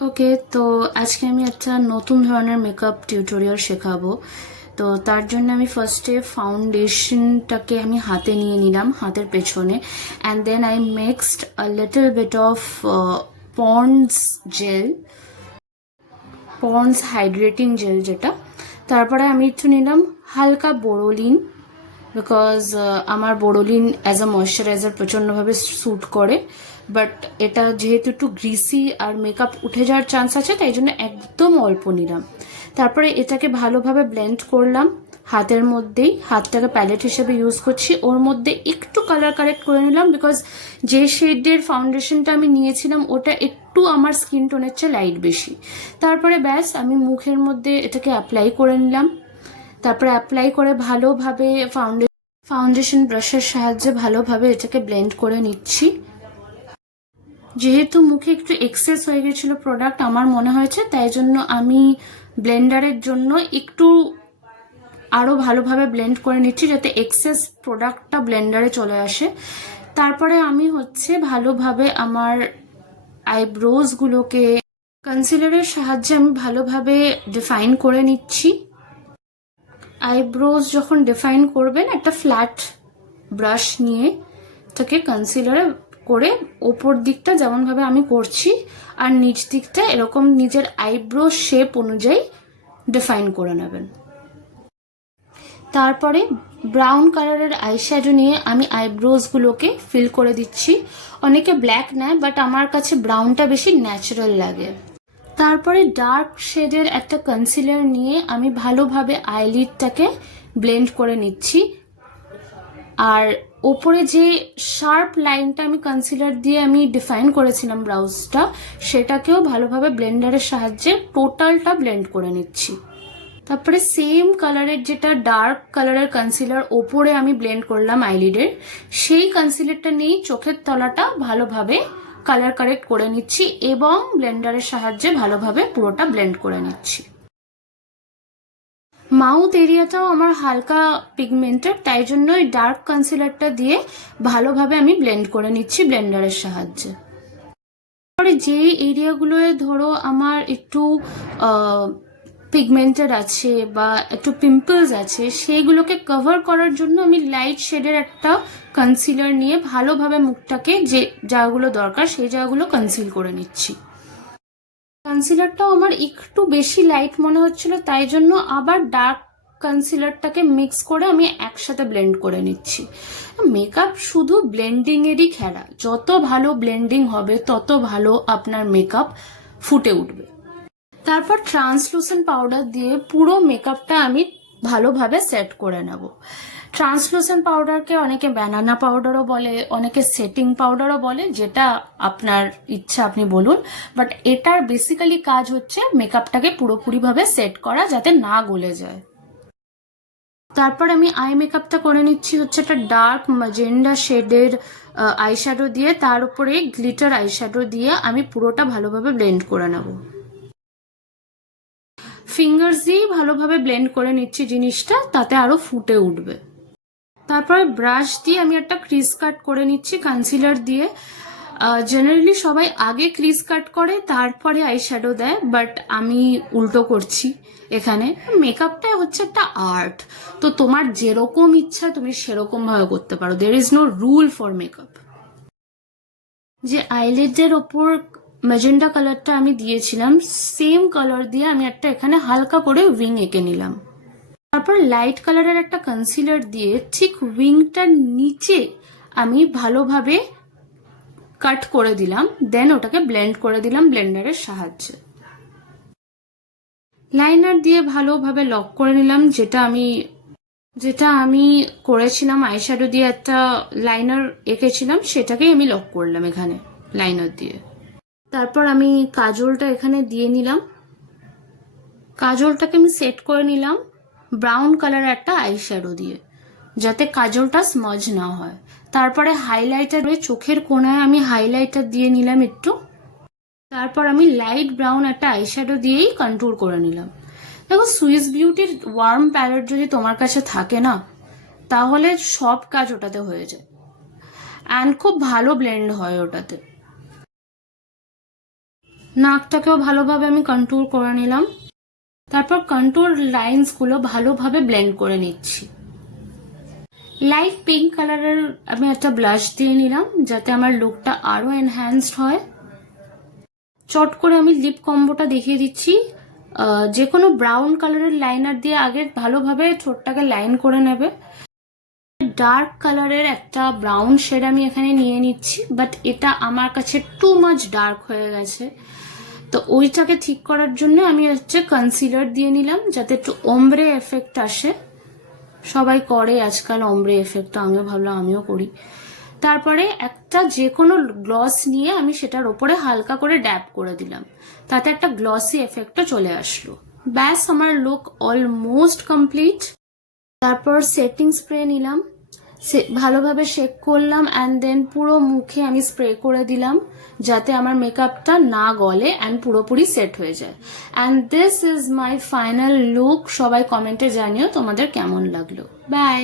ওকে, তো আজকে আমি একটা নতুন ধরনের মেকআপ টিউটোরিয়াল শেখাবো। তো তার জন্য আমি ফার্স্টে ফাউন্ডেশনটাকে আমি হাতে নিয়ে নিলাম, হাতের পেছনে, and then I mixed a little bit of Pond's gel, Pond's hydrating gel যেটা। তারপরে আমি একটু নিলাম হালকা বোরোলিন, বিকজ আমার বোরোলিন অ্যাজ আ ময়শ্চারাইজার প্রচণ্ডভাবে স্যুট করে। বাট এটা যেহেতু একটু গ্রিসি আর মেকআপ উঠে যাওয়ার চান্স আছে, তাই জন্য একদম অল্প নিলাম। তারপরে এটাকে ভালোভাবে ব্লেন্ড করলাম হাতের মধ্যেই, হাতটাকে প্যালেট হিসেবে ইউজ করছি। ওর মধ্যে একটু কালার কারেক্ট করে নিলাম, বিকজ যে শেডের ফাউন্ডেশনটা আমি নিয়েছিলাম ওটা একটু আমার স্কিন টোনের চেয়ে লাইট বেশি। তারপরে ব্যাস আমি মুখের মধ্যে এটাকে অ্যাপ্লাই করে নিলাম। তারপরে অ্যাপ্লাই করে ভালোভাবে ফাউন্ডেশন ব্রাশের সাহায্যে ভালোভাবে এটাকে ব্লেন্ড করে নিচ্ছি। যেহেতু মুখে একটু এক্সেস হয়ে গেছিল প্রোডাক্ট আমার মনে হয়েছে, তাই জন্য আমি ব্লেন্ডারের জন্য একটু আরও ভালোভাবে ব্লেন্ড করে নিচ্ছি, যাতে এক্সেস প্রোডাক্টটা ব্লেন্ডারে চলে আসে। তারপরে আমি ভালোভাবে আমার আইব্রোজগুলোকে কনসিলারের সাহায্যে আমি ভালোভাবে ডিফাইন করে নিচ্ছি। আইব্রোজ যখন ডিফাইন করবেন, একটা ফ্ল্যাট ব্রাশ নিয়ে এটাকে কনসিলারে করে ওপর দিকটা যেমনভাবে আমি করছি আর নিচ দিকটা এরকম নিজের আইব্রো শেপ অনুযায়ী ডিফাইন করে নেবেন। তারপরে ব্রাউন কালারের আইশ্যাডো নিয়ে আমি আইব্রোজগুলোকে ফিল করে দিচ্ছি। অনেকে ব্ল্যাক নেয়, বাট আমার কাছে ব্রাউনটা বেশি ন্যাচারাল লাগে। তারপরে ডার্ক শেডের একটা কনসিলার নিয়ে আমি ভালোভাবে আইলিডটাকে ব্লেন্ড করে নিচ্ছি। আর ওপরে যে শার্প লাইনটা আমি কনসিলার দিয়ে আমি ডিফাইন করেছিলাম ব্রাউজটা, সেটাকেও ভালোভাবে ব্লেন্ডারের সাহায্যে টোটালটা ব্লেন্ড করে নিচ্ছি। তারপরে সেম কালারের যেটা ডার্ক কালারের কনসিলার ওপরে আমি ব্লেন্ড করলাম আইলিডের, সেই কনসিলারটা নিয়েই চোখের তলাটা ভালোভাবে কালার কারেক্ট করে নিচ্ছি এবং ব্লেন্ডারের সাহায্যে ভালোভাবে পুরোটা ব্লেন্ড করে নিচ্ছি। মাউথ এরিয়াটাও আমার হালকা পিগমেন্টেড, তাই জন্য ওই ডার্ক কনসিলারটা দিয়ে ভালোভাবে আমি ব্লেন্ড করে নিচ্ছি ব্লেন্ডারের সাহায্যে। তারপরে যে এরিয়াগুলোয় ধরো আমার একটু পিগমেন্টেড আছে বা একটু পিম্পলস আছে, সেইগুলোকে কভার করার জন্য আমি লাইট শেডের একটা কনসিলার নিয়ে ভালোভাবে মুখটাকে যে জায়গাগুলো দরকার সেই জায়গাগুলো কনসিল করে নিচ্ছি। কনসিলারটাও আমার একটু বেশি লাইট মনে হচ্ছিল, তাই জন্য আবার ডার্ক কনসিলারটাকে মিক্স করে আমি একসাথে ব্লেন্ড করে নিচ্ছি। মেকআপ শুধু ব্লেন্ডিং এরই খেলা, যত ভালো ব্লেন্ডিং হবে তত ভালো আপনার মেকআপ ফুটে উঠবে। তারপর ট্রান্সলুসেন্ট পাউডার দিয়ে পুরো মেকআপটা আমি ভালোভাবে সেট করে নেব। ট্রান্সলুসেন্ট পাউডারকে অনেকে ব্যানানা পাউডারও বলে, অনেকে সেটিং পাউডারও বলে, যেটা আপনার ইচ্ছা আপনি বলুন। বাট এটার বেসিক্যালি কাজ হচ্ছে মেকআপটাকে পুরোপুরিভাবে সেট করা, যাতে না গলে যায়। তারপর আমি আই মেকআপটা করে নিচ্ছি একটা ডার্ক ম্যাজেন্ডা শেডের আইশ্যাডো দিয়ে, তার উপরে গ্লিটার আইশ্যাডো দিয়ে আমি পুরোটা ভালোভাবে ব্লেন্ড করে নেব। ফিঙ্গার্স দিয়েই ভালোভাবে ব্লেন্ড করে নিচ্ছি জিনিসটা, তাতে আরো ফুটে উঠবে। তারপরে ব্রাশ দিয়ে আমি একটা ক্রিজ কাট করে নিচ্ছি কনসিলার দিয়ে। জেনারেলি সবাই আগে ক্রিজ কাট করে তারপরে আইশ্যাডো দেয়, বাট আমি উল্টো করছি এখানে। মেকআপটা হচ্ছে একটা আর্ট, তো তোমার যেরকম ইচ্ছা তুমি সেরকম ভাবে করতে পারো। There is no rule for makeup. যে আইলিডের ওপর ম্যাজেন্ডা কালারটা আমি দিয়েছিলাম, সেম কালার দিয়ে আমি একটা এখানে হালকা করে উইং এঁকে নিলাম। তারপর লাইট কালারের একটা কনসিলার দিয়ে ঠিক উইংটার নিচে আমি ভালোভাবে কাট করে দিলাম, দেন ওটাকে ব্লেন্ড করে দিলাম ব্লেন্ডারের সাহায্যে। লাইনার দিয়ে ভালোভাবে লক করে নিলাম, যেটা আমি করেছিলাম আইশ্যাডো দিয়ে একটা লাইনার এঁকেছিলাম, সেটাকেই আমি লক করলাম এখানে লাইনার দিয়ে। তারপর আমি কাজলটা এখানে দিয়ে নিলাম। কাজলটাকে আমি সেট করে নিলাম ব্রাউন কালার একটা আইশ্যাডো দিয়ে, যাতে কাজলটা স্মাজ না হয়। তারপরে হাইলাইটার, চোখের কোণায় আমি হাইলাইটার দিয়ে নিলাম একটু। তারপর আমি লাইট ব্রাউন একটা আইশ্যাডো দিয়েই কন্ট্যুর করে নিলাম। দেখো, সুইস বিউটির ওয়ার্ম প্যালেট যদি তোমার কাছে থাকে না, তাহলে সব কাজ ওটাতে হয়ে যায়, অ্যান্ড খুব ভালো ব্লেন্ড হয় ওটাতে। নাকটাকেও ভালোভাবে আমি কন্ট্যুর করে নিলাম। তারপর কন্ট্যুর লাইন্সগুলো ভালোভাবে ব্লেন্ড করে নিচ্ছি। লাইট পিঙ্ক কালারের আমি একটা ব্লাশ দিয়ে নিলাম যাতে আমার লুকটা আরো এনহ্যান্সড হয়। চট করে আমি লিপ কম্বোটা দেখিয়ে দিচ্ছি। যে কোনো ব্রাউন কালারের লাইনার দিয়ে আগে ভালোভাবে ঠোঁটটাকে লাইন করে নেবে। ডার্ক কালারের একটা ব্রাউন শেড আমি এখানে নিয়ে নিচ্ছি, বাট এটা আমার কাছে টু মাচ ডার্ক হয়ে গেছে, তো ওইটাকে ঠিক করার জন্য আমি হচ্ছে কনসিলার দিয়ে নিলাম যাতে একটু ওমব্রে এফেক্ট আসে। সবাই করে আজকাল ওমব্রে এফেক্ট, তো আমিও ভাবলাম আমিও করি। তারপরে একটা যে কোনো গ্লস নিয়ে আমি সেটার ওপরে হালকা করে ড্যাব করে দিলাম, তাতে একটা গ্লসি এফেক্টও চলে আসলো। ব্যাস, আমার লুক অলমোস্ট কমপ্লিট। তারপর সেটিং স্প্রে নিলাম, ভালোভাবে শেক করলাম অ্যান্ড দেন পুরো মুখে আমি স্প্রে করে দিলাম যাতে আমার মেকআপটা না গলে অ্যান্ড পুরোপুরি সেট হয়ে যায়। And this is my final look. সবাই কমেন্টে জানিও তোমাদের কেমন লাগলো। বাই।